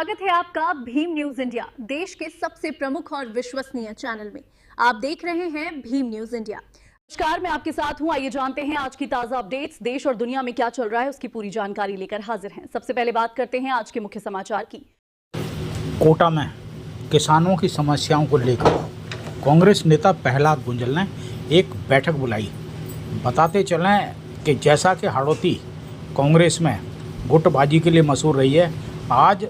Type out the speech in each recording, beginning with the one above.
स्वागत है आपका भीम न्यूज इंडिया, देश के सबसे प्रमुख और विश्वसनीय चैनल में। आप देख रहे हैं भीम न्यूज इंडिया। नमस्कार, मैं आपके साथ हूं। आइए जानते हैं आज की ताजा अपडेट्स। देश और दुनिया में क्या चल रहा है उसकी पूरी जानकारी लेकर हाजिर हैं। सबसे पहले बात करते हैं आज के मुख्य समाचार की। कोटा में किसानों की समस्याओं को लेकर कांग्रेस नेता प्रहलाद गुंजल ने एक बैठक बुलाई। बताते चलें कि जैसा कि हाड़ौती कांग्रेस में गुटबाजी के लिए मशहूर रही है, आज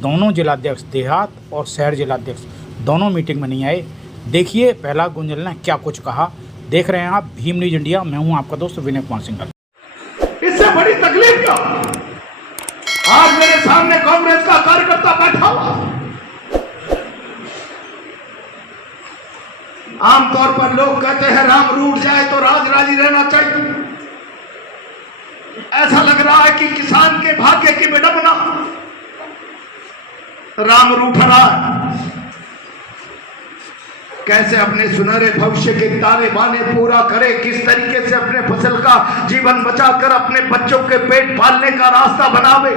दोनों जिलाध्यक्ष देहात और शहर जिलाध्यक्ष दोनों मीटिंग में नहीं आए। देखिए प्रहलाद गुंजल ने क्या कुछ कहा। देख रहे हैं आप भीम न्यूज इंडिया। मैं हूं आपका दोस्त विनय कुमार सिंह। इससे बड़ी तकलीफ क्या? आज मेरे सामने कांग्रेस का कार्यकर्ता बैठा हुआ। आमतौर पर लोग कहते हैं राम रूठ जाए तो राज राजी रहना चाहिए। ऐसा लग रहा है कि किसान के भाग्य की विडंबना राम रूठ रहा है। कैसे अपने सुनहरे भविष्य के ताने बाने पूरा करे, किस तरीके से अपने फसल का जीवन बचाकर अपने बच्चों के पेट पालने का रास्ता बनावे,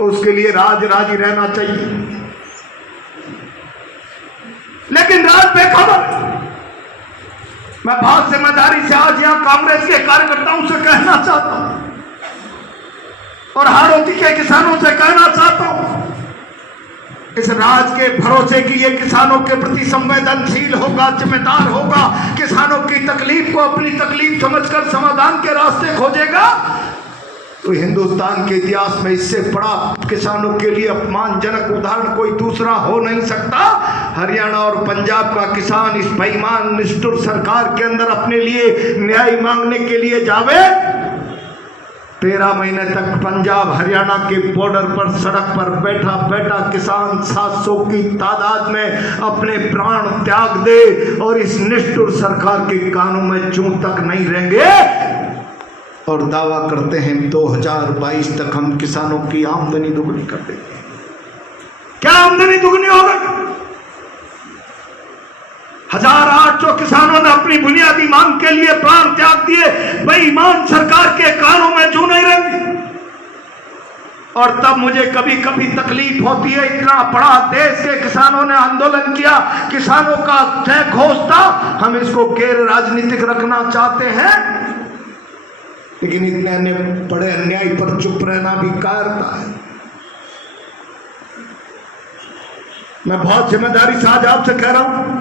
उसके लिए राज राजी रहना चाहिए। लेकिन राज बेखबर। मैं बहुत जिम्मेदारी से आज यहां कांग्रेस के कार्यकर्ताओं से कहना चाहता हूं और हाड़ौती के किसानों से कहना चाहता हूं, इस राज के भरोसे की ये किसानों के प्रति संवेदनशील होगा, जिम्मेदार होगा, किसानों की तकलीफ को अपनी तकलीफ समझकर समाधान के रास्ते खोजेगा, तो हिंदुस्तान के इतिहास में इससे बड़ा किसानों के लिए अपमानजनक उदाहरण कोई दूसरा हो नहीं सकता। हरियाणा और पंजाब का किसान इस बेईमान निष्ठुर सरकार के अंदर अपने लिए न्याय मांगने के लिए जावे। 13 महीने तक पंजाब हरियाणा के बॉर्डर पर सड़क पर बैठा बैठा किसान 700 की तादाद में अपने प्राण त्याग दे और इस निष्ठुर सरकार के कानों में चूं तक नहीं रहेंगे और दावा करते हैं 2022 तक हम किसानों की आमदनी दुगनी कर देंगे। क्या आमदनी दुगनी हो गई? 1800 किसानों ने अपनी बुनियादी मांग के लिए प्राण त्याग दिए। बेईमान सरकार के कानों में जू नहीं रहेंगी। और तब मुझे कभी कभी तकलीफ होती है, इतना बड़ा देश के किसानों ने आंदोलन किया, किसानों का जय घोष था, हम इसको गैर राजनीतिक रखना चाहते हैं, लेकिन इतने बड़े अन्याय पर चुप रहना भी कायरता है। मैं बहुत जिम्मेदारी से आज आपसे कह रहा हूं,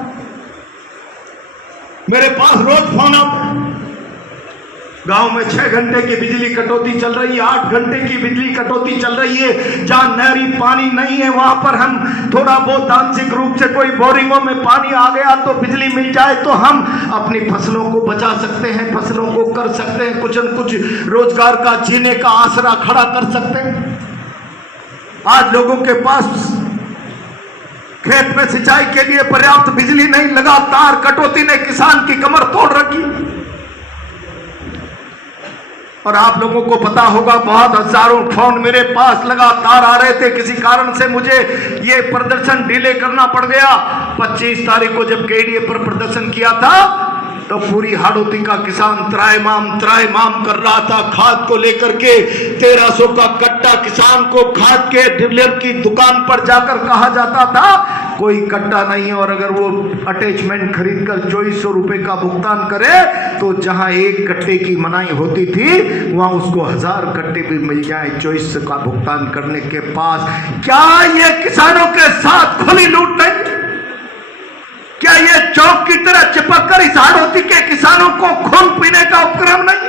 मेरे पास रोज फोन आता है। गांव में 6 घंटे की बिजली कटौती चल रही है, 8 घंटे की बिजली कटौती चल रही है। जहां नहरी पानी नहीं है वहां पर हम थोड़ा बहुत आंशिक रूप से कोई बोरिंगों में पानी आ गया तो बिजली मिल जाए तो हम अपनी फसलों को बचा सकते हैं, फसलों को कर सकते हैं, कुछ न कुछ रोजगार का जीने का आसरा खड़ा कर सकते हैं। आज लोगों के पास खेत में सिंचाई के लिए पर्याप्त बिजली नहीं, लगातार कटौती ने किसान की कमर तोड़ रखी। और आप लोगों को पता होगा, बहुत हजारों फोन मेरे पास लगातार आ रहे थे। किसी कारण से मुझे ये प्रदर्शन डिले करना पड़ गया। 25 तारीख को जब केडीए पर प्रदर्शन किया था तो पूरी हाड़ौती का किसान त्रायमाम कर रहा था। खाद को लेकर के 1300 का कट्टा किसान को खाद के डीलर की दुकान पर जाकर कहा जाता था कोई कट्टा नहीं है, और अगर वो अटैचमेंट खरीद कर 2400 रुपए का भुगतान करे तो जहां एक कट्टे की मनाही होती थी वहां उसको 1000 कट्टे भी मिल जाए 2400 का भुगतान करने के पास। क्या ये किसानों के साथ खुली लूट नहीं? क्या ये चौक की तरह चिपक कर इस हाड़ौती के किसानों को खून पीने का उपक्रम नहीं?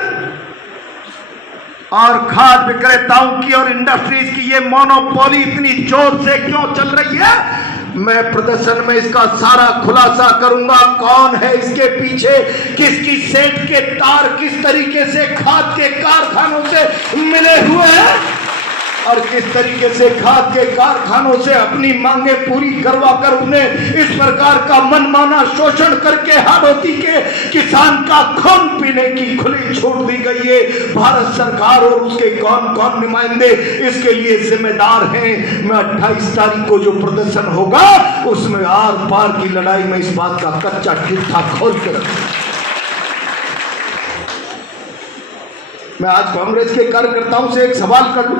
और खाद विक्रेताओं की और इंडस्ट्रीज की ये मोनोपोली इतनी जोर से क्यों चल रही है? मैं प्रदर्शन में इसका सारा खुलासा करूंगा। कौन है इसके पीछे, किसकी सेठ के तार किस तरीके से खाद के कारखानों से मिले हुए हैं और किस तरीके से खाद के कारखानों से अपनी मांगे पूरी करवा कर उन्हें इस प्रकार का मनमाना शोषण करके हाड़ौती के किसान का खून पीने की खुली छूट दी गई है। भारत सरकार और उसके कौन कौन नुमाइंदे इसके लिए जिम्मेदार हैं। मैं 28 तारीख को जो प्रदर्शन होगा उसमें आर पार की लड़ाई में इस बात का कच्चा ठिठा खोल के रखूंगा। मैं आज कांग्रेस के कार्यकर्ताओं से एक सवाल करूं,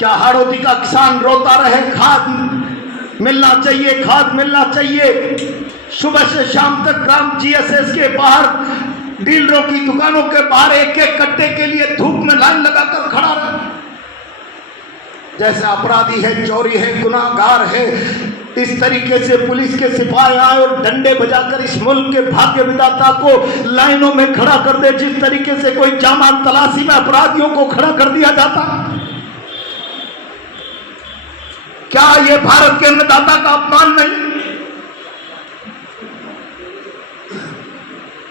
क्या हाड़ौती का किसान रोता रहे? खाद मिलना चाहिए, खाद मिलना चाहिए। सुबह से शाम तक ग्राम जीएसएस के बाहर, डीलरों की दुकानों के बाहर एक एक कट्टे के लिए धूप में लाइन लगाकर खड़ा रहे। जैसे अपराधी है, चोरी है, गुनाहगार है, इस तरीके से पुलिस के सिपाही आए और डंडे बजाकर इस मुल्क के भाग्य विधाता को लाइनों में खड़ा कर दे, जिस तरीके से कोई जामा तलाशी में अपराधियों को खड़ा कर दिया जाता। क्या ये भारत के अन्नदाता का अपमान नहीं?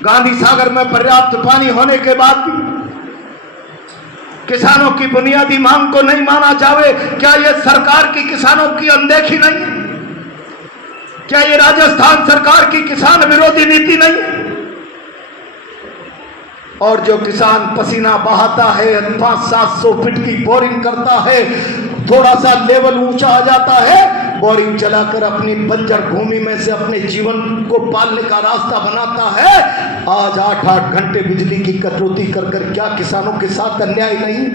गांधी सागर में पर्याप्त पानी होने के बाद भी किसानों की बुनियादी मांग को नहीं माना जावे। क्या ये सरकार की किसानों की अनदेखी नहीं? क्या ये राजस्थान सरकार की किसान विरोधी नीति नहीं? और जो किसान पसीना बहाता है, 500-700 फीट की बोरिंग करता है, थोड़ा सा लेवल ऊंचा आ जाता है, बोरिंग चलाकर अपनी बंजर भूमि में से अपने जीवन को पालने का रास्ता बनाता है, आज 8-8 घंटे बिजली की कटौती कर क्या किसानों के साथ अन्याय नहीं?